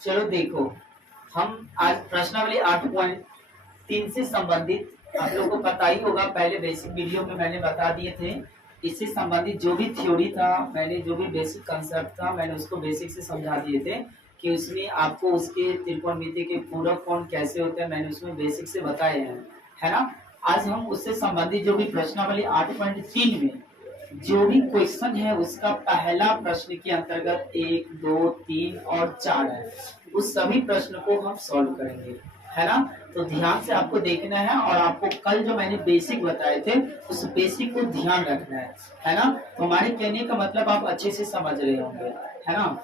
चलो देखो, हम आज प्रश्नावली 8.3 से संबंधित आप लोगों को पता ही होगा, पहले बेसिक वीडियो में मैंने बता दिए थे। इससे संबंधित जो भी थ्योरी था, मैंने जो भी बेसिक कंसेप्ट था, मैंने उसको बेसिक से समझा दिए थे कि उसमें आपको उसके त्रिकोणमिति के पूरक कोण कैसे होते हैं, मैंने उसमें बेसिक से बताए हैं, है ना। आज हम उससे संबंधित जो भी प्रश्नावली 8.3 में जो भी क्वेश्चन है उसका पहला प्रश्न के अंतर्गत 1, 2, 3 और 4 है, उस सभी प्रश्न को हम सॉल्व करेंगे, है ना। तो ध्यान से आपको देखना है और आपको कल जो मैंने बेसिक बताए थे उस बेसिक को ध्यान रखना है ना। तो हमारे कहने का मतलब आप अच्छे से समझ रहे होंगे, है ना।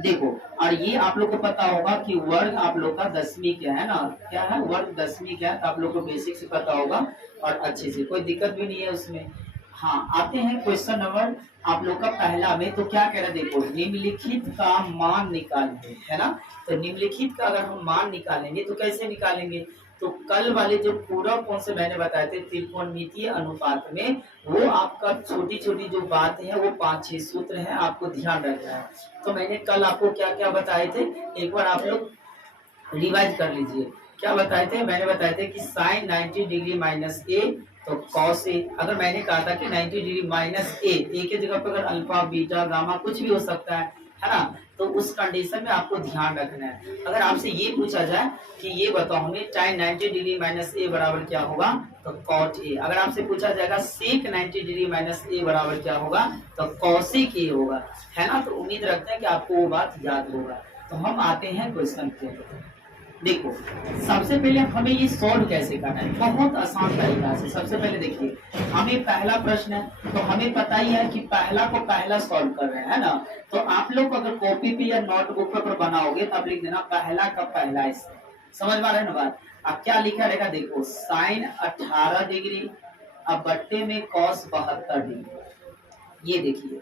देखो, और ये आप लोग को पता होगा कि वर्ग आप लोग का 10वीं क्या है ना, क्या है वर्ग 10वीं क्या है, तो आप लोग को बेसिक से पता होगा और अच्छे से, कोई दिक्कत भी नहीं है उसमें। हाँ, आते हैं क्वेश्चन नंबर आप लोग का पहला में। तो क्या कह रहे हैं, देखो, निम्नलिखित का मान निकालेंगे, है ना। तो निम्नलिखित का अगर हम मान निकालेंगे तो कैसे निकालेंगे, तो कल वाले जो पूरक कोण से मैंने बताए थे त्रिकोणमितीय अनुपात में, वो आपका छोटी छोटी जो बातें हैं वो 5-6 सूत्र हैं, आपको ध्यान रखना है। तो मैंने कल आपको क्या क्या बताए थे, एक बार आप लोग रिवाइज कर लीजिए। क्या बताए थे, मैंने बताए थे कि साइन 90 डिग्री माइनस ए, तो कॉस ए। अगर मैंने कहा था कि 90 डिग्री माइनस ए के जगह पर अगर अल्फा बीटा गामा कुछ भी हो सकता है ना, तो उस कंडीशन में आपको ध्यान रखना है। अगर आपसे ये पूछा जाए कि ये बताओ हमें tan 90 डिग्री माइनस ए बराबर क्या होगा, तो कॉट ए। अगर आपसे पूछा जाएगा सेक 90 डिग्री माइनस ए बराबर क्या होगा, तो कॉसेक ए होगा, है ना। तो उम्मीद रखते हैं कि आपको वो बात याद होगा। तो हम आते हैं क्वेश्चन पे। देखो, सबसे पहले हमें ये सॉल्व कैसे करना है, बहुत आसान तरीका से। सबसे पहले देखिए, हमें पहला प्रश्न है तो हमें पता ही है कि पहला को पहला सॉल्व कर रहे हैं ना। तो आप लोग अगर कॉपी पे या नोटबुक पर बनाओगे तो आप लिख देना पहला का पहला, इससे समझ में आ रहा है ना बात। अब क्या लिखा रहेगा, देखो साइन 18 डिग्री अब बट्टे में कॉस 72 डिग्री। ये देखिए,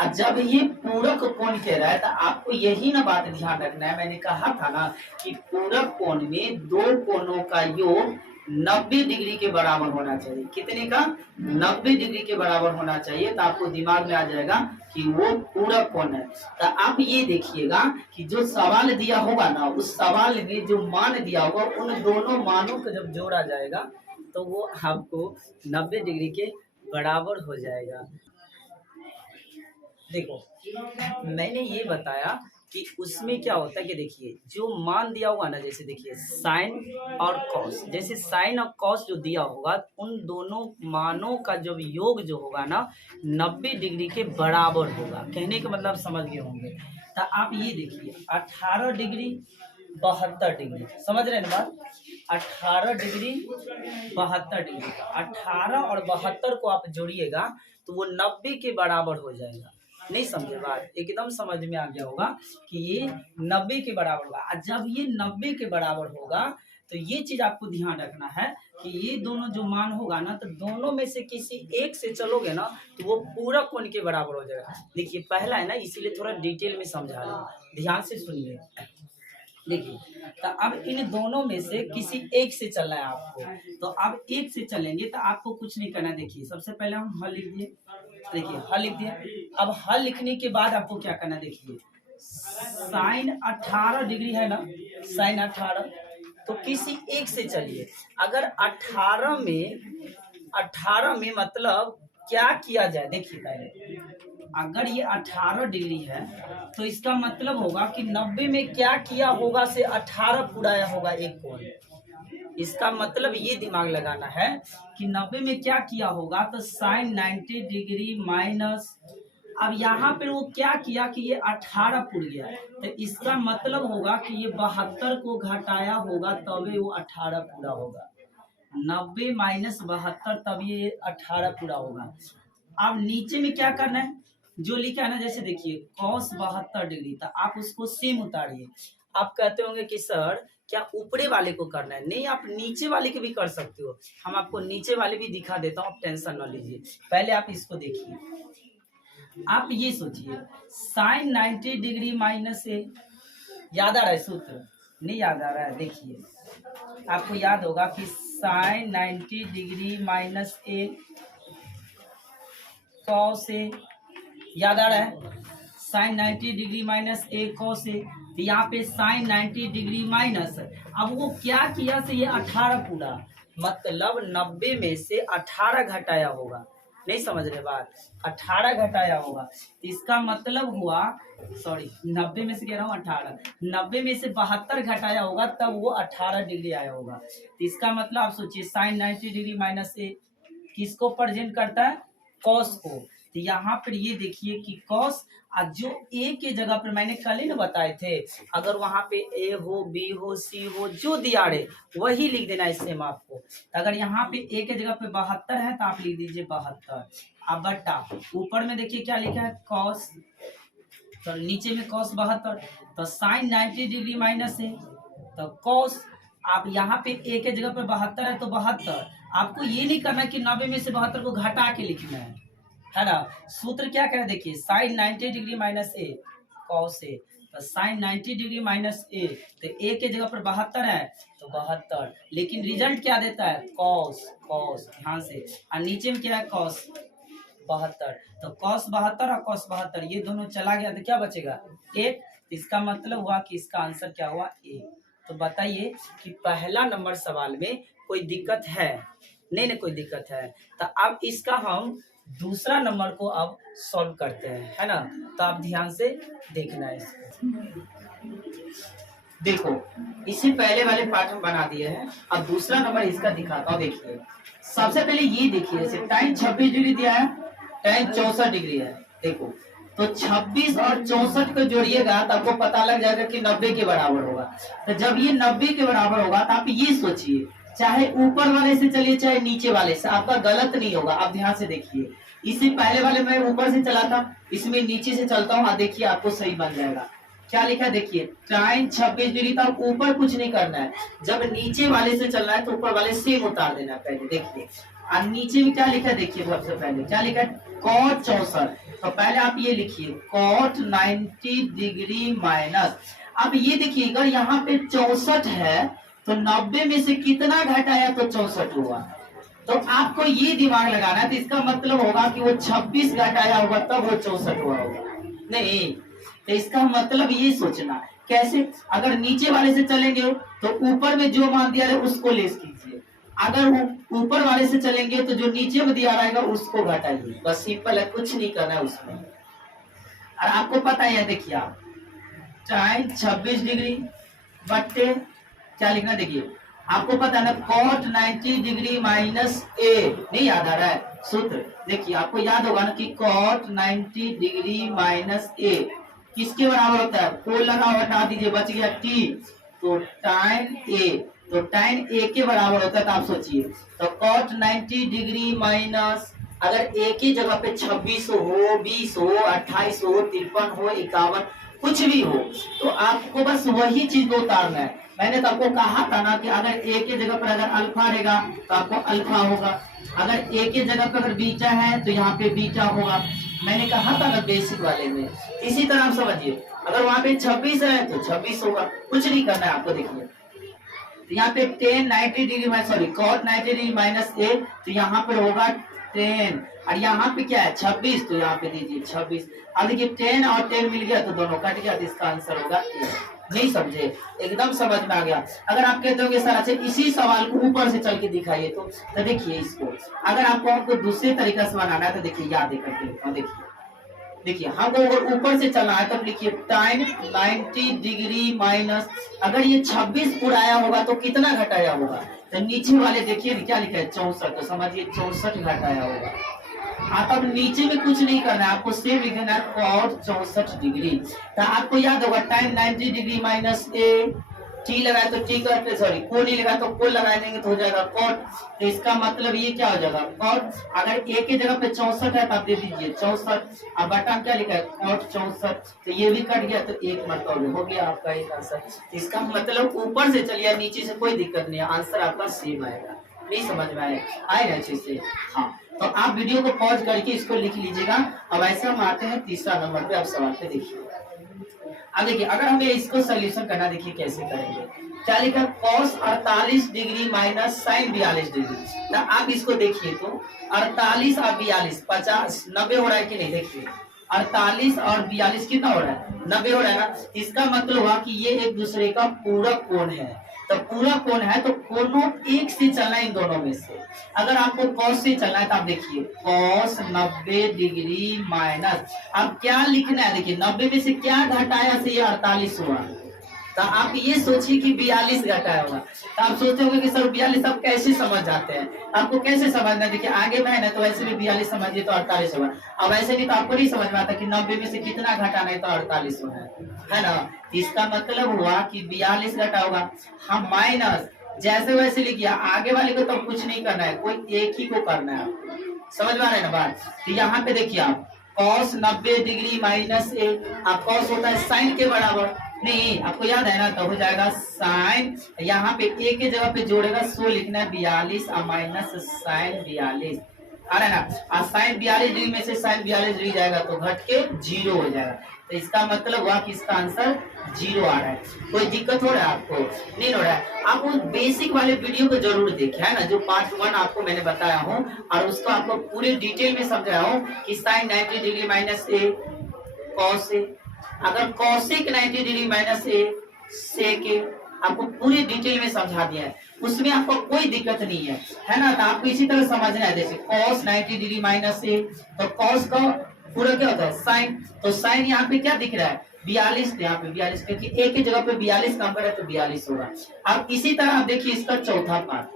अब जब ये पूरक कोण कह रहा है तो आपको यही ना बात ध्यान रखना है। मैंने कहा था ना कि पूरक कोण में दो कोणों का योग 90 डिग्री के बराबर होना चाहिए। कितने का, 90 डिग्री के बराबर होना चाहिए। तो आपको दिमाग में आ जाएगा कि वो पूरक कोण है। तो आप ये देखिएगा कि जो सवाल दिया होगा ना, उस सवाल में जो मान दिया होगा उन दोनों मानों को जब जोड़ा जाएगा तो वो आपको 90 डिग्री के बराबर हो जाएगा। देखो, मैंने ये बताया कि उसमें क्या होता है कि देखिए जो मान दिया होगा ना, जैसे देखिए साइन और कॉस, जैसे साइन और कॉस जो दिया होगा उन दोनों मानों का जब योग जो होगा ना 90 डिग्री के बराबर होगा। कहने का मतलब समझ गए होंगे। तो आप ये देखिए 18 डिग्री 72 डिग्री, समझ रहे हैं ना बात। 18 डिग्री 72 डिग्री, 18 और 72 को आप जोड़िएगा तो वो 90 के बराबर हो जाएगा। नहीं समझे बात, एकदम समझ में आ गया होगा कि ये 90 के बराबर होगा। जब ये 90 के बराबर होगा तो ये चीज आपको ध्यान रखना है कि ये दोनों जो मान होगा ना, तो दोनों में से किसी एक से चलोगे ना तो वो पूरा कोण के बराबर हो जाएगा। देखिए पहला है ना, इसीलिए थोड़ा डिटेल में समझा रहा हूँ, ध्यान से सुनिए। देखिए, तो अब इन दोनों में से किसी एक से चलना है आपको। तो अब एक से चलेंगे तो आपको कुछ नहीं करना है। देखिए सबसे पहले हम हल लिख दिए, देखिए हल लिख दिए। अब हल लिखने के बाद आपको क्या करना है, देखिए साइन 18 डिग्री है ना, साइन 18, तो किसी एक से चलिए। अगर 18 में मतलब क्या किया जाए, देखिए पहले अगर ये 18 डिग्री है तो इसका मतलब होगा कि 90 में क्या किया होगा से 18 पुराया होगा एक कोण। इसका मतलब ये दिमाग लगाना है कि 90 में क्या किया होगा, तो साइन 90 डिग्री माइनस, अब यहाँ पे वो क्या किया कि ये 18 पुर गया, तो इसका मतलब होगा कि ये 72 को घटाया होगा तभी वो 18 पूरा होगा। 90 माइनस 72 तब ये 18 पूरा होगा। अब नीचे में क्या करना है, जो लिखा है ना, जैसे देखिए कॉस 72 डिग्री, तो आप उसको सेम उतारिए। आप कहते होंगे कि सर क्या ऊपरे वाले को करना है, नहीं आप नीचे वाले के भी कर सकते हो। हम आपको नीचे वाले भी दिखा देता हूँ, आप टेंशन न लीजिए। पहले आप इसको देखिए, आप ये सोचिए साइन 90 डिग्री माइनस ए, याद आ रहा है सूत्र, नहीं याद आ रहा है, देखिए आपको याद होगा कि sign 90 degree minus A cos A, याद आ रहा है, sign 90 degree minus A cos A. तो यहाँ पे साइन 90 डिग्री माइनस, अब वो क्या किया से ये 18 पूरा, मतलब 90 में से 18 घटाया होगा, नहीं समझ रहे बात, 18 घटाया होगा, तो इसका मतलब हुआ, सॉरी 90 में से कह रहा हूँ 18, 90 में से 72 घटाया होगा तब वो 18 डिग्री आया होगा। तो इसका मतलब आप सोचिए साइन 90 डिग्री माइनस ए किसको प्रेजेंट करता है, कॉस को। तो यहाँ पर ये देखिए कि कॉस, जो ए के जगह पर मैंने कल ही ना बताए थे, अगर वहां पे ए हो, बी हो, सी हो, जो दिया रहे वही लिख देना है सेम आपको। तो अगर यहाँ पे ए के जगह पे 72 है तो आप लिख दीजिए 72, अब बट्टा ऊपर में देखिए क्या लिखा है कॉस, तो नीचे में कॉस 72, तो साइन 90 डिग्री माइनस है तो कॉस, आप यहाँ पे ए के जगह पे 72 है तो 72, आपको ये नहीं करना कि 90 में से 72 को घटा के लिखना है ना। सूत्र क्या करे देखिए, sign 90 degree minus A cos A, तो साइन 90 डिग्री माइनस ए, तो ए के जगह पर 72 है तो 72, लेकिन रिजल्ट क्या देता है कॉस, कॉस ध्यान से, और नीचे में क्या है कॉस 72, तो कॉस 72 और कॉस 72 ये दोनों चला गया तो क्या बचेगा एक, इसका मतलब हुआ कि इसका आंसर क्या हुआ ए। तो बताइए कि पहला नंबर सवाल में कोई दिक्कत है, नहीं ना कोई दिक्कत है, तो अब इसका हम दूसरा नंबर को अब सॉल्व करते हैं, है ना। तो आप ध्यान से देखना है देखो, इसी पहले वाले पार्ट हम बना दिए हैं, अब दूसरा नंबर इसका दिखाता हूँ। देखिए सबसे पहले ये देखिए टाइम 26 डिग्री दिया है, टाइम 64 डिग्री है, देखो तो 26 और 64 को जोड़िएगा तो आपको पता लग जाएगा कि 90 के बराबर होगा। तो जब ये 90 के बराबर होगा तो आप ये सोचिए, चाहे ऊपर वाले से चलिए चाहे नीचे वाले से, आपका गलत नहीं होगा। आप ध्यान से देखिए, इसी पहले वाले में ऊपर से चला था, इसमें नीचे से चलता हूँ, देखिए आपको सही बन जाएगा। क्या लिखा है देखिए, टाइम 26 डिग्री था, ऊपर कुछ नहीं करना है, जब नीचे वाले से चलना है तो ऊपर वाले सेम उतार देना पहले। देखिए और नीचे में क्या लिखा है देखिए, सबसे पहले क्या लिखा है cot 64, तो पहले आप ये लिखिए cot 90 डिग्री माइनस, अब ये देखिए अगर यहाँ पे 64 है तो 90 में से कितना घटाया तो 64 हुआ, तो आपको ये दिमाग लगाना है, तो इसका मतलब होगा कि वो 26 घटाया होगा तब वो 64 हुआ होगा, नहीं तो इसका मतलब ये सोचना कैसे, अगर नीचे वाले से चलेंगे तो ऊपर में जो मान दिया है उसको लेस कीजिए, अगर ऊपर वाले से चलेंगे तो जो नीचे में दिया रहेगा उसको घटाइए, बस सिंपल है, कुछ नहीं करना है उसमें। और आपको पता है देखिए आप टाइम 26 डिग्री बट्टे क्या लिखना, देखिए आपको पता है ना cot 90 डिग्री माइनस ए, नहीं याद आ रहा है सूत्र, देखिए आपको याद होगा ना कि cot 90 डिग्री माइनस ए किसके बराबर होता है, कोल लगा हटा दीजिए बच गया टी, तो टाइम ए, तो टाइम ए के बराबर होता है, तो आप सोचिए तो cot 90 डिग्री माइनस, अगर ए की जगह पे 26 हो, 20 हो, 28 हो, 53 हो, 51 कुछ भी हो, तो आपको बस वही चीज को उतारना है। मैंने तो आपको कहा था ना कि अगर ए के जगह पर अगर अल्फा रहेगा तो आपको अल्फा होगा, अगर ए के जगह पर अगर बीटा है तो यहाँ पे बीटा होगा, मैंने कहा था ना बेसिक वाले में। इसी तरह आप समझिए, अगर वहां पे 26 है तो 26 होगा, कुछ नहीं करना है आपको। देखिए तो यहाँ पे 10 90 degree minus, sorry cot 90 degree minus A, तो यहाँ पर होगा 10, और यहाँ पे क्या है 26, तो यहाँ पे दीजिए 26। अब देखिए 10 और 10 मिल गया तो दोनों कट गया, तो इसका आंसर होगा ए। नहीं समझे, एकदम समझ में आ गया। अगर आप कहते होंगे सर अच्छा इसी सवाल को ऊपर से चल के दिखाइए, तो देखिए इसको अगर आपको दूसरे तरीका से बनाना है तो देखिए याद करके देखिए हमको अगर ऊपर से चलना है तो लिखिए टाइम 90 डिग्री माइनस, अगर ये 26 पुराया होगा तो कितना घटाया होगा, तो नीचे वाले देखिए क्या लिखा है 64, तो समझिए 64 घटाया होगा। अब नीचे में कुछ नहीं करना है, आपको सेम लिख देना है cot 64 डिग्री, तो आपको याद होगा टाइम 90 डिग्री माइनस ए, टी लगाए तो टी करते, सॉरी को नहीं लगा तो को लगा देंगे तो हो जाएगा cot, तो इसका मतलब ये क्या हो जाएगा cot, अगर ए के जगह पे 64 है तो आप दे दीजिए 64, अब बटा क्या लिखा है cot 64, तो ये भी कट गया तो एक मतलब हो गया आपका एक आंसर। इसका मतलब ऊपर से चलिए नीचे से कोई दिक्कत नहीं है, आंसर आपका सेम आएगा। नहीं समझ में आएगा अच्छे से, हाँ तो आप वीडियो को पॉज करके इसको लिख लीजिएगा। अब ऐसे हम आते हैं तीसरा नंबर पे, आप सवाल पे देखिए। अब देखिए अगर हमें इसको सोल्यूशन करना, देखिए कैसे करेंगे, क्या लिखा cos 48 degree minus sin 42 degree, ना आप इसको देखिए तो 48 और 42 50 90 हो रहा है कि नहीं, देखिए 48 और 42 कितना हो रहा है, 90 हो रहा है ना। इसका मतलब हुआ कि ये एक दूसरे का पूरक कोण है। तो पूरक कोण है तो कोनों एक से चलना है इन दोनों में से। अगर आपको कॉस से चलना है तो आप देखिए कॉस 90 डिग्री माइनस, अब क्या लिखना है, देखिए 90 में से क्या घटाया से ये 48 हुआ। तो आप ये सोचिए कि 42 घटाया होगा। तो आप सोचते होंगे कि सर 42 आप कैसे समझ जाते हैं, आपको कैसे समझना है। देखिए आगे में है ना, तो वैसे भी 42 समझिए तो 48 होगा। अब ऐसे नहीं तो आपको नहीं समझ में आता कि 90 में से कितना घटाना है तो 48 होना है ना। इसका मतलब हुआ कि 42 घटा होगा। हम माइनस जैसे वैसे लिखिए, आगे वाले को तो कुछ नहीं करना है, कोई एक ही को करना है। समझ में आ रहा है ना बात। तो यहाँ पे देखिए आप cos 90 डिग्री माइनस ए, आप cos होता है साइन के बराबर, नहीं आपको याद है ना, तो हो जाएगा साइन, यहाँ पे ए के जगह पे जोड़ेगा 100 लिखना है 42 और माइनस साइन 42 आ रहा है ना। और साइन 42 डिग्री में से साइन 42 डिग्री जाएगा तो घट के 0 हो जाएगा। तो इसका मतलब हुआ कि इसका आंसर 0 आ रहा है। कोई दिक्कत हो रहा है आपको, नहीं हो रहा है। आप उस बेसिक वाले वीडियो को जरूर देखें, है ना, जो पार्ट 1 आपको मैंने बताया हूँ और उसको आपको पूरे डिटेल में समझाया हूँ कि sign 90 degree minus A cos A, अगर कॉसेक 90 डिग्री माइनस ए सेक ए, आपको पूरी डिटेल में समझा दिया है, उसमें आपको कोई दिक्कत नहीं है ना। तो आपको इसी तरह समझना है। जैसे cos 90 डिग्री माइनस ए, तो cos का पूरा क्या होता है साइन, तो साइन यहाँ पे क्या दिख रहा है 42, यहाँ पे 42, क्योंकि ए की जगह पे 42 काम करे तो 42 होगा। अब इसी तरह आप देखिए इसका चौथा पार्ट,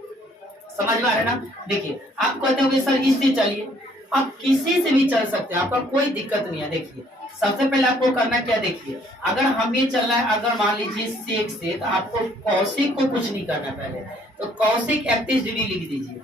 समझ में आ रहा है ना। देखिए आप कहते हो सर इससे चलिए, आप किसी से भी चल सकते हैं, आपका कोई दिक्कत नहीं है। देखिए सबसे पहले आपको करना क्या, देखिए अगर हमें चलना है, अगर मान लीजिए सेक से, तो आपको कौशिक को कुछ नहीं करना, पहले तो कौशिक 31 डिग्री लिख दीजिए।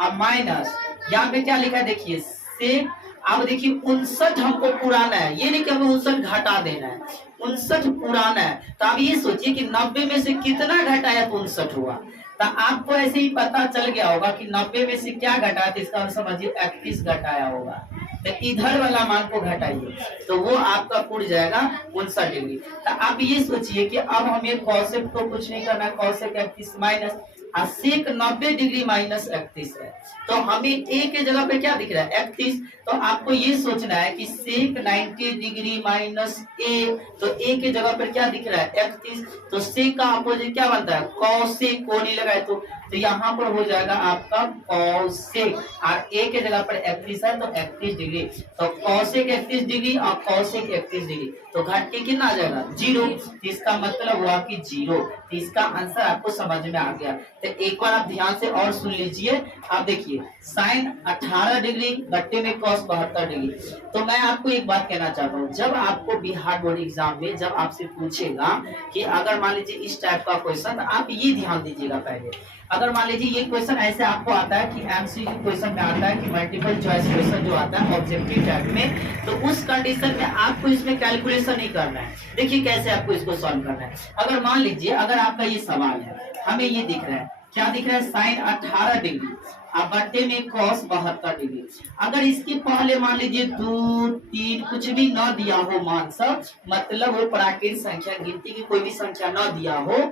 अब माइनस यहाँ पे क्या लिखा है देखिए सेक, अब देखिए 59 हमको पुराना है, ये नहीं कि हमें 59 घटा देना है, 59 पुराना है। तो आप ये सोचिए कि 90 में से कितना घटाया तो 59 हुआ। तो आपको ऐसे ही पता चल गया होगा कि 90 में से क्या घटाया, तो इसका समझिए 31 घटाया होगा। तो इधर वाला मान को घटाइए तो वो आपका उड़ जाएगा 59 डिग्री। तो आप ये सोचिए कि अब हमें कॉसेक को कुछ नहीं करना, cosec 31 minus sec 90 degree minus 31 है, तो हमें ए के जगह पे क्या दिख रहा है 31। तो आपको ये सोचना है कि सेक 90 डिग्री माइनस ए, तो ए के जगह पर क्या दिख रहा है 31, तो सेक का अपोजिट क्या बनता है कॉसेक, को नहीं लगाए तो यहाँ पर हो जाएगा आपका कॉसेक, और ए के जगह पर 31 है तो 31 डिग्री, तो कॉसेक 31 डिग्री और कॉसेक 31 डिग्री, तो घट के कितना आ जाएगा 0। तो इसका मतलब हुआ कि 0। तो इसका आंसर आपको समझ में आ गया। तो एक बार आप ध्यान से और सुन लीजिए। आप देखिए साइन 18 डिग्री बट्टे में कॉस 72 डिग्री। तो मैं आपको एक बात कहना चाहता हूँ, जब आपको बिहार बोर्ड एग्जाम में जब आपसे पूछेगा कि अगर मान लीजिए इस टाइप का क्वेश्चन, आप ये ध्यान दीजिएगा पहले, अगर मान लीजिए ये क्वेश्चन ऐसे आपको आता है कि एमसीक्यू क्वेश्चन में आता है कि मल्टीपल चॉइस क्वेश्चन जो आता है ऑब्जेक्टिव टाइप में, तो उस कंडीशन में आपको इसमें कैलकुलेशन नहीं करना है। देखिए कैसे आपको इसको सॉल्व करना है। अगर मान लीजिए अगर आपका ये सवाल है, हमें ये दिख रहा है, क्या दिख रहा है साइन 18 डिग्री अब बट्टे में कॉस 72 डिग्री। अगर इसके पहले मान लीजिए 2 3 कुछ भी न दिया हो मान सब, मतलब वो प्राकृतिक संख्या गिनती की कोई भी संख्या न दिया हो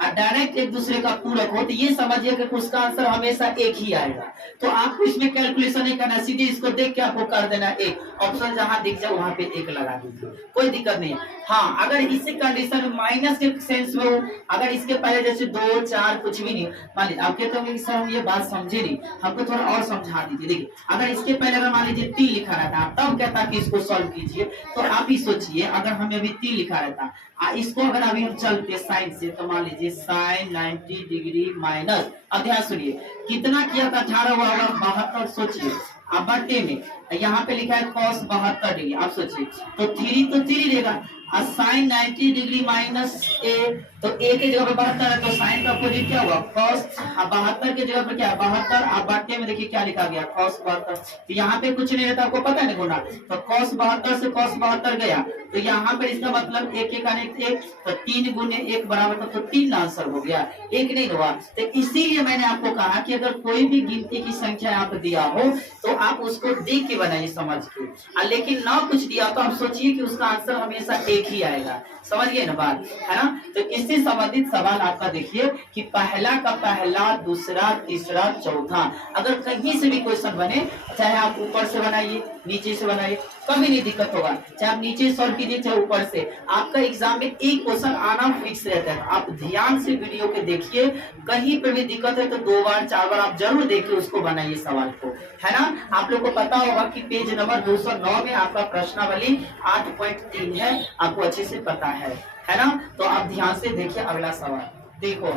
और डायरेक्ट एक दूसरे का पूरक हो, तो ये समझिए कि उसका आंसर हमेशा एक ही आएगा। तो आपको इसमें कैलकुलेशन नहीं करना, सीधे इसको देख के आपको कर देना एक, ऑप्शन जहां दिख जाए वहां पे एक लगा दीजिए, कोई दिक्कत नहीं है। हाँ अगर इसी कंडीशन में माइनस के सेंस में हो, अगर इसके पहले जैसे 2 4 कुछ भी नहीं, मान लीजिए आप कहते होंगे कि सर हम ये बात समझे नहीं, हमको थोड़ा और समझा दीजिए। देखिए अगर इसके पहले अगर मान लीजिए 3 लिखा रहता तब कहता कि इसको सॉल्व कीजिए, तो आप ही सोचिए अगर हमें अभी 3 लिखा रहता, इसको अगर अभी हम चलते साइन से, तो मान लीजिए साइन 90 डिग्री माइनस, अब ध्यान सुनिए कितना किया था 18 हुआ 72, सोचिए अब बट्टे में यहाँ पे लिखा है कॉस 72 डिग्री, आप सोचिए तो 3 तो 3 रहेगा, और साइन 90 डिग्री माइनस ए, तो ए के जगह पे 72 है तो साइन का अपोजिट क्या हुआ कॉस, 72 के जगह पे क्या 72, अब बट्टे में देखिए क्या लिखा गया कॉस 72। तो यहाँ पे कुछ नहीं रहता, आपको पता नहीं गुना, तो कॉस 72 से कॉस 72 गया, तो यहाँ पे इसका मतलब एक एक आने एक, तो 3 गुने 1 बराबर, तो 3 आंसर हो गया, एक नहीं हुआ। तो इसीलिए मैंने आपको कहा कि अगर कोई भी गिनती की संख्या यहाँ पे दिया हो तो आप उसको देख के बनाइए समझ के, लेकिन ना कुछ दिया तो आप सोचिए कि उसका आंसर हमेशा एक एक ही आएगा। समझ गए ना बात, है ना। तो इससे संबंधित सवाल आपका देखिए कि पहला का पहला, दूसरा, तीसरा, चौथा, अगर कहीं से भी क्वेश्चन बने, चाहे आप ऊपर से बनाइए, नीचे से बनाइए, कभी नहीं दिक्कत होगा। चाहे आप नीचे सॉल्व कीजिए, चाहे ऊपर से, आपका एग्जाम में एक क्वेश्चन आना फिक्स रहता है। आप ध्यान से वीडियो के देखिए, कहीं पे भी दिक्कत है तो 2 बार 4 बार आप जरूर देखिए, उसको बनाइए सवाल को, है ना। आप लोग को पता होगा कि पेज नंबर 209 में आपका प्रश्नावली 8.3 है, आपको अच्छे से पता है ना। तो आप ध्यान से देखिए अगला सवाल। देखो,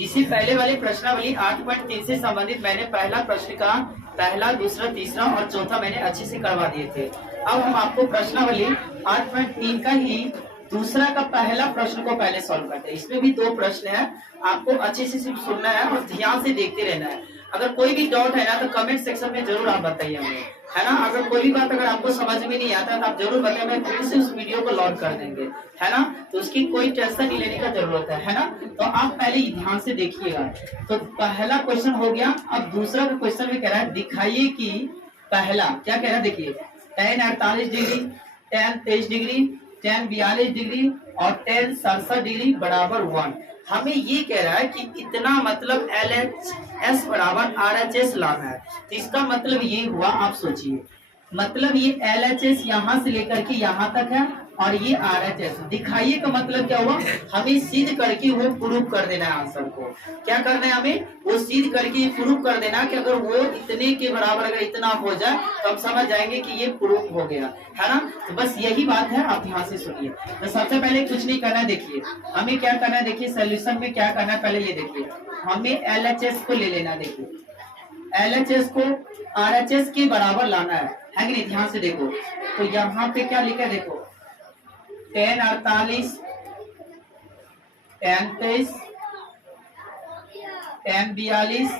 इसी पहले वाली प्रश्नावली 8.3 से संबंधित मैंने पहला प्रश्न का पहला, दूसरा, तीसरा और चौथा मैंने अच्छे से करवा दिए थे। अब हम आपको प्रश्नावली 8.3 का ही दूसरा का पहला प्रश्न को पहले सॉल्व करते हैं। इसमें भी 2 प्रश्न है, आपको अच्छे से सिर्फ सुनना है और ध्यान से देखते रहना है। अगर कोई भी डाउट है ना तो कमेंट सेक्शन में जरूर आप बताइए हमें, है ना। अगर कोई भी बात अगर आपको समझ में नहीं आता तो आप जरूर बताइए, मैं फिर से उस वीडियो को लॉन्च कर देंगे, है ना। तो उसकी कोई टेंशन नहीं लेने का जरूरत है ना। तो आप पहले ही ध्यान से देखिएगा। तो पहला क्वेश्चन हो गया। अब दूसरा का क्वेश्चन भी कह रहा है, दिखाइए कि पहला क्या कह रहा है, देखिए tan 48 degree, tan 23 degree, tan 42 degree और tan 67 डिग्री बराबर 1। हमें ये कह रहा है कि इतना मतलब LHS बराबर RHS लाना है। तो इसका मतलब ये हुआ, आप सोचिए, मतलब ये LHS यहाँ से लेकर के यहाँ तक है और ये RHS। दिखाइए का मतलब क्या हुआ, हमें सिद्ध करके वो प्रूव कर देना है। आंसर को क्या करना है, हमें वो सिद्ध करके प्रूव कर देना कि अगर वो इतने के बराबर अगर इतना हो जाए तो हम समझ जाएंगे कि ये प्रूव हो गया, है ना। तो बस यही बात है, आप ध्यान से सुनिए। तो सबसे पहले कुछ नहीं करना है, देखिए हमें क्या करना है, देखिए सोल्यूशन में क्या करना है, पहले ये देखिए हमें LHS को ले लेना। देखिए LHS को RHS के बराबर लाना है कि नहीं। ध्यान से देखो, तो यहाँ पे क्या लिखा है, देखो tan 48, tan 23, tan 42,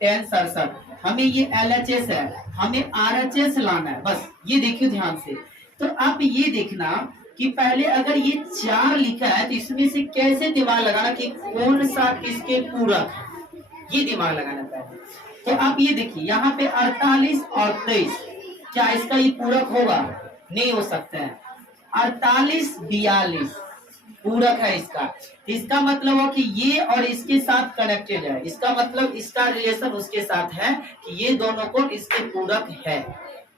tan 67, हमें ये LHS है, हमें RHS लाना है। बस ये देखियो ध्यान से। तो आप ये देखना कि पहले अगर ये 4 लिखा है तो इसमें से कैसे दिमाग लगाना कि कौन सा किसके पूरक है, ये दिमाग लगाना पहले। तो आप ये देखिए यहाँ पे 48 और 23, क्या इसका ये पूरक होगा, नहीं हो सकता है। 48 42 पूरक है इसका। इसका मतलब हो कि ये और इसके साथ कनेक्टेड है, इसका मतलब इसका रिलेशन उसके साथ है कि ये दोनों को इसके पूरक है।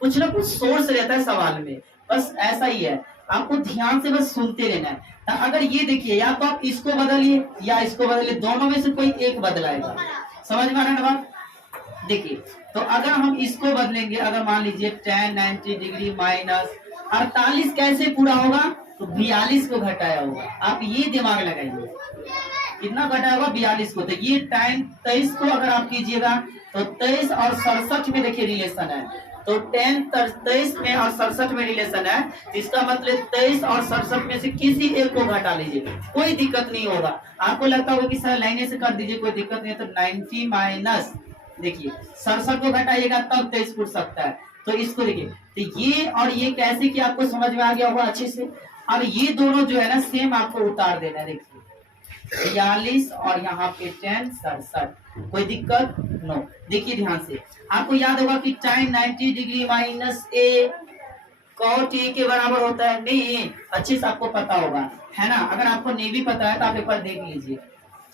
कुछ ना कुछ सोर्स रहता है सवाल में, बस ऐसा ही है, आपको ध्यान से बस सुनते रहना है। तो अगर ये देखिए, या तो आप इसको बदलिए या इसको बदलिए, दोनों में से कोई एक बदलाएगा। समझ में आ रहा है बात। देखिए, तो अगर हम इसको बदलेंगे, अगर मान लीजिए tan 90 डिग्री माइनस 48 कैसे पूरा होगा, तो 42 को घटाया होगा। आप ये दिमाग लगाइए, कितना घटाया होगा, 42 को। तो ये tan 23 को अगर आप कीजिएगा तो 23 और 67 में देखिए रिलेशन है, तो tan 23 में और 67 में रिलेशन है। इसका मतलब 23 और 67 में से किसी एक को घटा लीजिए, कोई दिक्कत नहीं होगा। आपको लगता होगा कि सर लाइने से कर दीजिए, कोई दिक्कत नहीं है। तो 90 माइनस, देखिए 67 को घटाइएगा तब 23 पूछ सकता है। तो इसको देखिए, तो ये और ये कैसे कि आपको समझ में आ गया होगा अच्छे से। अब ये दोनों जो है ना सेम आपको उतार देना है। देखिए 42 और यहाँ पे tan 67, कोई दिक्कत नो। देखिए ध्यान से, आपको याद होगा कि tan 90 degree minus a cot a के बराबर होता है, नहीं अच्छे से आपको पता होगा, है ना। अगर आपको नहीं भी पता है तो आप एक बार देख लीजिए।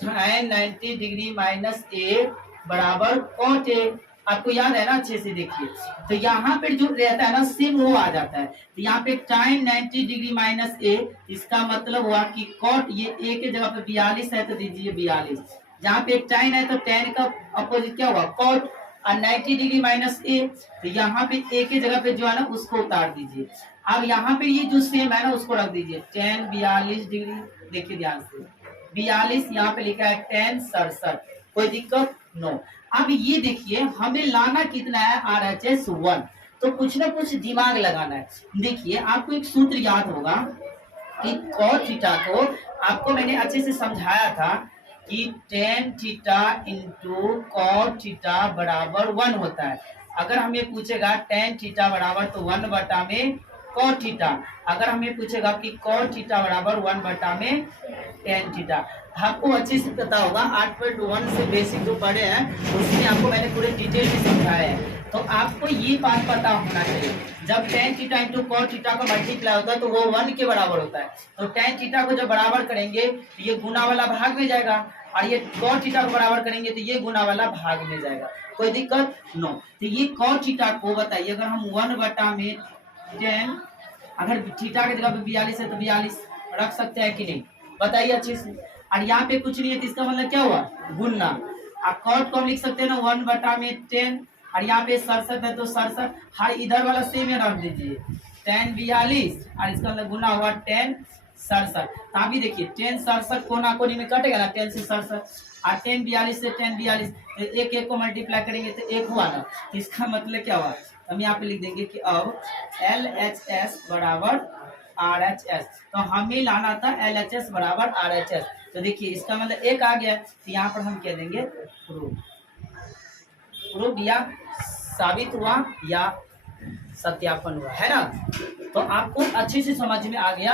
tan 90 डिग्री माइनस a बराबर cot a, आपको याद है ना, अच्छे से देखिए। तो यहाँ पे जो रहता है ना सेम वो आ जाता है। तो यहाँ पे tan 90 डिग्री माइनस a, इसका मतलब हुआ कि cot, ये a के जगह पे 42 है तो दीजिए 42। जहाँ पे tan है तो tan का अपोजिट क्या हुआ, cot, और 90 डिग्री माइनस a, तो यहाँ पे a के जगह पे जो है ना उसको उतार दीजिए। अब यहाँ पे ये जो सेम है ना उसको रख दीजिए tan 42 डिग्री। देखिए ध्यान से, 42 यहाँ पे लिखा है tan 67, कोई दिक्कत नो। अब ये देखिए हमें लाना कितना है, RHS 1। तो कुछ ना कुछ दिमाग लगाना है। देखिए आपको एक सूत्र याद होगा कि cot थीटा को आपको मैंने अच्छे से समझाया था कि tan theta into cot theta बराबर 1 होता है। अगर हमें पूछेगा tan थीटा बराबर तो 1 बटा में cot थीटा, अगर हमें पूछेगा कि cot थीटा बराबर 1 बटा में tan थीटा। आपको अच्छे से पता होगा 8.1 से बेसिक जो पढ़े हैं उसमें आपको मैंने पूरे डिटेल में समझाया है। तो आपको ये बात पता होना चाहिए, जब tan theta into cot theta का मल्टीप्लाई होता है तो वो 1 के बराबर होता है। तो tan थीटा को जब बराबर करेंगे तो ये गुना वाला भाग में जाएगा, और ये cot थीटा को बराबर करेंगे तो ये गुना वाला भाग में जाएगा। कोई दिक्कत नो। तो ये cot थीटा को बताइए, अगर हम 1/10, अगर थीटा की जगह पे 42 है तो 42 रख सकते हैं कि नहीं, बताइए अच्छे से। और यहाँ पे कुछ नहीं है तो इसका मतलब क्या हुआ, गुना। आप कॉट को हम लिख सकते हैं ना 1/10, और यहाँ पे 67 है तो 67, हर इधर वाला सेम है रख दीजिए, 10 42, और इसका मतलब गुना हुआ 10 67। तो अभी देखिए 10 67 कोना कोनी में कटेगा ना, 10 से 67, और 10 42 से 10 42, तो एक एक को मल्टीप्लाई करेंगे तो एक हुआ ना। तो इसका मतलब क्या हुआ, हम यहाँ पे लिख देंगे कि अब LHS बराबर RHS, तो हमें लाना था LHS बराबर RHS। तो देखिए इसका मतलब एक आ गया, तो यहाँ पर हम कह देंगे प्रूफ या साबित हुआ या सत्यापन हुआ, है ना। तो आपको अच्छे से समझ में आ गया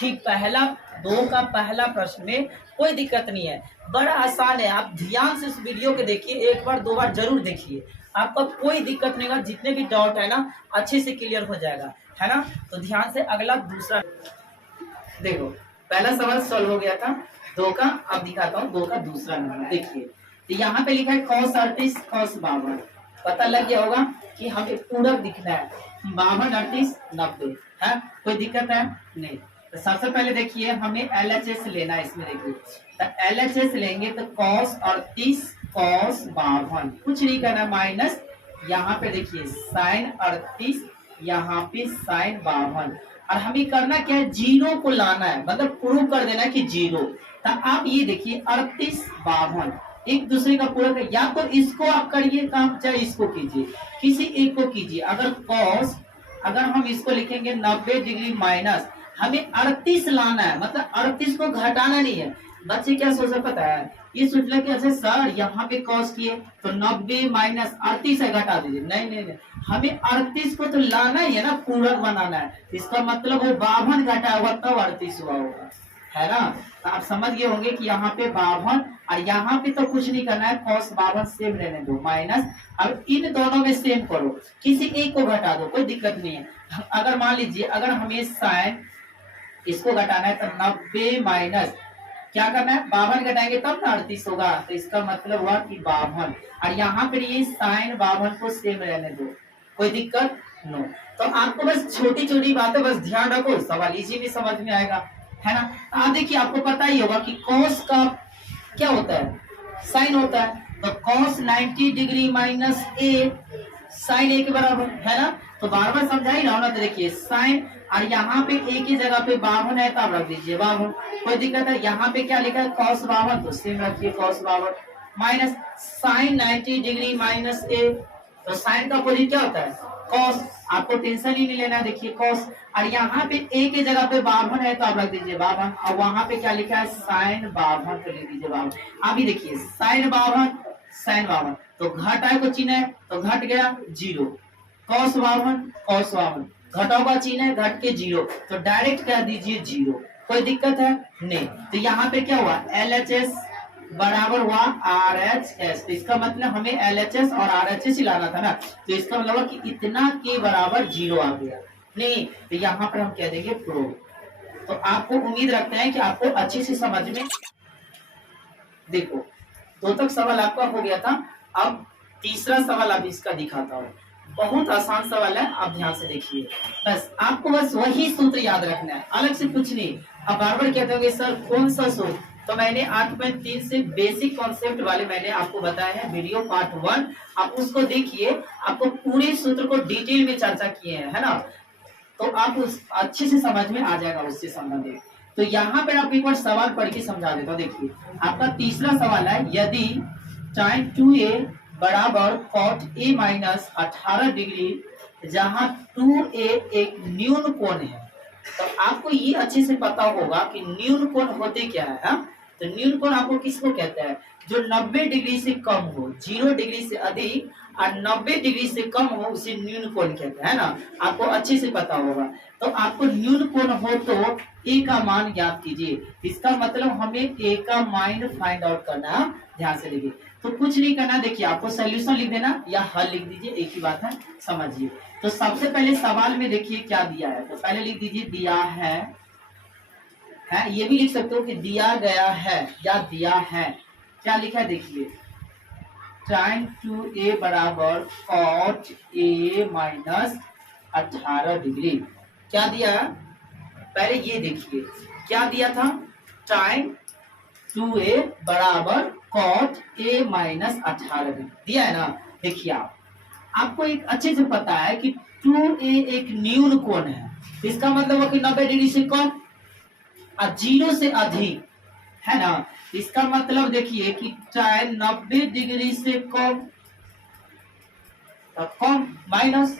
कि पहला 2 का पहला प्रश्न में कोई दिक्कत नहीं है, बड़ा आसान है। आप ध्यान से इस वीडियो को देखिए, एक बार 2 बार जरूर देखिए, आपका कोई दिक्कत नहीं होगा, जितने भी डाउट है ना अच्छे से क्लियर हो जाएगा, है ना। तो ध्यान से अगला दूसरा देखो, पहला सवाल सॉल्व हो गया था 2 का, अब दिखाता हूँ 2 का दूसरा नंबर। देखिए तो यहाँ पे लिखा है cos 38 cos 52, पता लग गया होगा कि हमें पूरक दिखना है, 52 38 90 है, कोई दिक्कत है नहीं। तो सबसे पहले देखिए हमें LHS लेना है, इसमें देखिए तो LHS लेंगे तो cos 38 cos 52, कुछ नहीं करना, माइनस यहाँ पे देखिए sin 38, यहाँ पे sin 52, और हमें करना क्या है, जीरो को लाना है, मतलब प्रूव कर देना है कि जीरो। तो आप ये देखिए 38 52 एक दूसरे का पूरक है, या तो इसको आप करिए काम, चाहे इसको कीजिए, किसी एक को कीजिए। अगर cos, अगर हम इसको लिखेंगे 90 डिग्री माइनस, हमें 38 लाना है, मतलब 38 को घटाना नहीं है। बच्चे क्या सोचा पता है, ये सोच रहे कि अच्छा सर यहाँ पे cos किए तो 90 माइनस 38 है, घटा दीजिए, नहीं नहीं नहीं, हमें 38 को तो लाना ही है ना, पूरक बनाना है। इसका मतलब वो 52 घटा होगा तब 38 हुआ होगा, है ना। तो आप समझ गए होंगे कि यहाँ पे 52, और यहाँ पे तो कुछ नहीं करना है, cos 52 सेम रहने दो माइनस, अब इन दोनों में सेम करो, किसी एक को घटा दो, कोई दिक्कत नहीं है। अगर मान लीजिए अगर हमें sin इसको घटाना है तो 90 माइनस क्या करना है, 52 घटाएंगे तब ना 38 होगा, तो इसका मतलब हुआ कि 52, और यहाँ पर ये sin 52 को सेम रहने दो, कोई दिक्कत नो। तो आपको बस छोटी छोटी बातें बस ध्यान रखो, सवाल इजी भी समझ में आएगा, है ना। आप देखिए आपको पता ही होगा कि cos का क्या होता है, sin होता है, तो cos 90 degree minus a sin a के बराबर, है ना। तो बार बार समझा ही रहा हूं ना। तो देखिए sin, और यहाँ पे a की जगह पे 52 है तो आप रख दीजिए 52, कोई दिक्कत है। यहाँ पे क्या लिखा है cos 52, तो सेम रखिए cos 52, minus sin 90 degree minus a, तो sin का अपोजिट क्या होता है cos, आपको टेंशन ही नहीं लेना है, देखिए cos, और यहाँ पे a की जगह पे 52 है तो आप रख दीजिए 52, और वहां पे क्या लिखा है sin 52, तो लिख दीजिए 52। अभी देखिए sin 52 तो घटाए को चिन्ह है तो घट गया 0, cos 52 घटाओ का चिन्ह है घट के 0, तो डायरेक्ट कह दीजिए 0, कोई दिक्कत है नहीं। तो यहाँ पे क्या हुआ, LHS बराबर हुआ RHS, तो इसका मतलब हमें LHS और RHS ही लाना था ना, तो इसका मतलब हुआ कि इतना के बराबर 0 आ गया नहीं, तो यहाँ पर हम कह देंगे प्रूव। तो आपको उम्मीद रखते हैं कि आपको अच्छे से समझ में, देखो 2 तक सवाल आपका हो गया था। अब तीसरा सवाल अब इसका दिखाता हूँ, बहुत आसान सवाल है, आप ध्यान से देखिए, बस आपको बस वही सूत्र याद रखना है, अलग से कुछ नहीं। अब बार बार कहते होंगे सर कौन सा सूत्र, तो मैंने 8.3 से बेसिक कॉन्सेप्ट वाले मैंने आपको बताया है वीडियो पार्ट 1, आप उसको देखिए, आपको पूरे सूत्र को डिटेल में चर्चा किए हैं, है ना। तो आप उस अच्छे से समझ में आ जाएगा उससे संबंधित। तो यहाँ पर आप एक बार सवाल पढ़ के समझा देता हूँ। देखिए आपका तीसरा सवाल है, यदि tan 2a बराबर cot a माइनस 18 डिग्री जहां 2a एक न्यून कोण है, तो आपको ये अच्छे से पता होगा कि न्यून कोण होते क्या है, हा? तो न्यून कोण आपको किसको कहते हैं, जो 90 डिग्री से कम हो, 0 डिग्री से अधिक और 90 डिग्री से कम हो उसे न्यून कोण कहते हैं ना, आपको अच्छे से पता होगा। तो आपको न्यून कोण हो तो a का मान ज्ञात कीजिए, इसका मतलब हमें a का मान फाइंड आउट करना है, ध्यान से देखिए। तो कुछ नहीं करना, देखिए आपको सोल्यूशन लिख देना या हल लिख दीजिए, एक ही बात है, समझिए। तो सबसे पहले सवाल में देखिए क्या दिया है, तो पहले लिख दीजिए दिया है, ये भी लिख सकते हो कि दिया गया है या दिया है। क्या लिखा है देखिए, tan 2a बराबर cot a माइनस 18 डिग्री। क्या दिया है, पहले ये देखिए क्या दिया था, tan 2a बराबर cot a माइनस 18 डिग्री दिया है ना। देखिए आपको एक अच्छे से पता है कि 2a एक न्यून कोण है, इसका मतलब है कि 90 डिग्री से कम और 0 से अधिक, है ना। इसका मतलब देखिए कि tan 90 डिग्री से कम, तो कम माइनस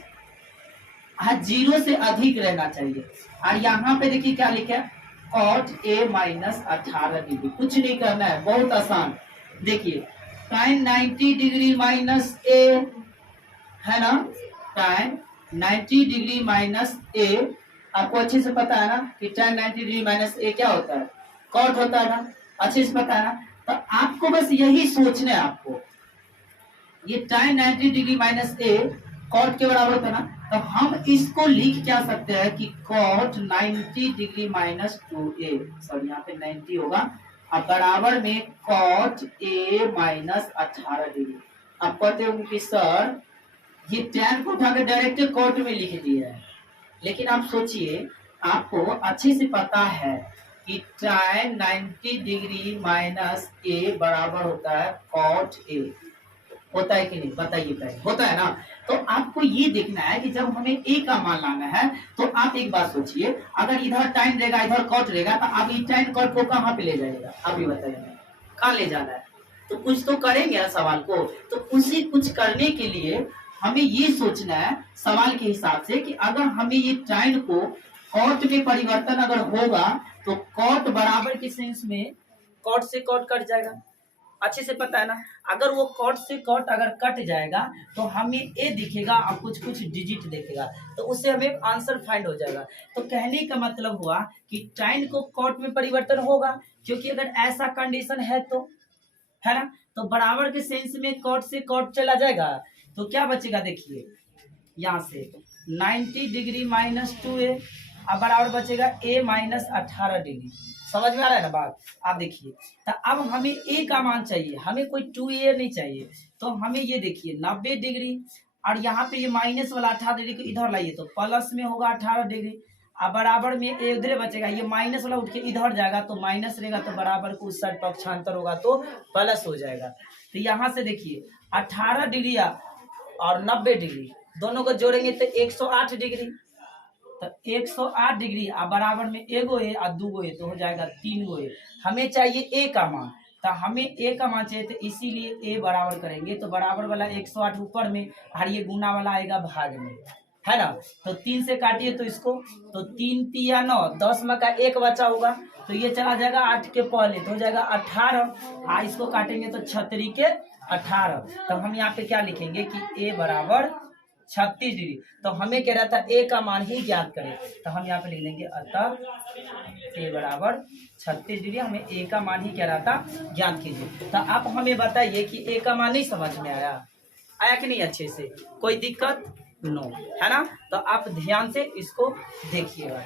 0 से अधिक रहना चाहिए। और यहाँ पे देखिए क्या लिखा है, cot a माइनस 18 डिग्री। कुछ नहीं करना है, बहुत आसान। देखिए tan 90 डिग्री माइनस a, है ना, tan 90 डिग्री माइनस a, आपको अच्छे से पता है ना कि tan 90 डिग्री माइनस a क्या होता है, cot होता है ना, अच्छे से पता है ना। तो आपको बस यही सोचना है, आपको ये tan 90 degree minus a cot के बराबर होता है ना, तो हम इसको लिख क्या सकते हैं कि cot 90 degree minus 2a, sorry यहाँ पे 90 होगा, अब बराबर में cot a माइनस 18 डिग्री। आप कहते होंगे कि सर ये tan को उठाकर डायरेक्ट cot में लिख दिया है, लेकिन आप सोचिए, आपको अच्छे से पता है कि tan 90 डिग्री माइनस a बराबर होता है cot a, होता है कि नहीं बताइए, पहले होता है ना। तो आपको ये देखना है कि जब हमें a का मान लाना है, तो आप एक बात सोचिए, अगर इधर tan रहेगा इधर cot रहेगा, तो आप ये tan cot को कहाँ पे ले जाएगा, आप ही बताइए कहाँ ले जाना है। तो कुछ तो करेंगे ना सवाल को, तो उसी कुछ करने के लिए हमें ये सोचना है सवाल के हिसाब से कि अगर हमें ये tan को cot में परिवर्तन अगर होगा, तो cot बराबर के सेंस में cot से cot कट जाएगा, अच्छे से पता है ना। अगर वो cot से cot अगर कट जाएगा तो हमें a दिखेगा और कुछ कुछ डिजिट दिखेगा, तो उससे हमें आंसर फाइंड हो जाएगा। तो कहने का मतलब हुआ कि tan को cot में परिवर्तन होगा, क्योंकि अगर ऐसा कंडीशन है तो, है ना, तो बराबर के सेंस में cot से cot चला जाएगा, तो क्या बचेगा देखिए यहाँ से 90 डिग्री माइनस 2a, अब बराबर बचेगा a माइनस 18 डिग्री। समझ में आ रहा है ना बात। आप देखिए, तो अब हमें a का मान चाहिए, हमें कोई 2a नहीं चाहिए, तो हमें ये देखिए 90 डिग्री और यहाँ पे ये माइनस वाला 18 डिग्री को इधर लाइए तो प्लस में होगा 18 डिग्री, अब बराबर में a उधर बचेगा, ये माइनस वाला उठ के इधर जाएगा तो माइनस रहेगा, तो बराबर को उस साइड पक्षांतर होगा तो प्लस हो जाएगा। तो यहाँ से देखिए 18 डिग्री और 90 डिग्री दोनों को जोड़ेंगे तो 108 डिग्री, तो 108 डिग्री अब बराबर में एगो ए और दूगो ए, तो हो जाएगा 3 गो ए। हमें चाहिए ए का मान, तो हमें ए का मान चाहिए, तो इसीलिए ए बराबर करेंगे, तो बराबर वाला 108 ऊपर में और ये गुना वाला आएगा भाग में, है ना। तो 3 से काटिए तो इसको, तो 3 तिया 9, 10 में का 1 बचा होगा, तो ये चला जाएगा 8 के पहले, तो हो जाएगा 18, इसको काटेंगे तो 36 के 18। तो हम यहाँ पे क्या लिखेंगे कि ए बराबर 36 डिग्री। तो हमें कह रहा था ए का मान ही ज्ञात करें, तो हम यहाँ पे लिख लेंगे अतः ए बराबर 36 डिग्री, हमें ए का मान ही कह रहा था ज्ञात कीजिए। तो आप हमें बताइए कि ए का मान नहीं समझ में आया, आया कि नहीं, अच्छे से कोई दिक्कत नो, है ना। तो आप ध्यान से इसको देखिएगा।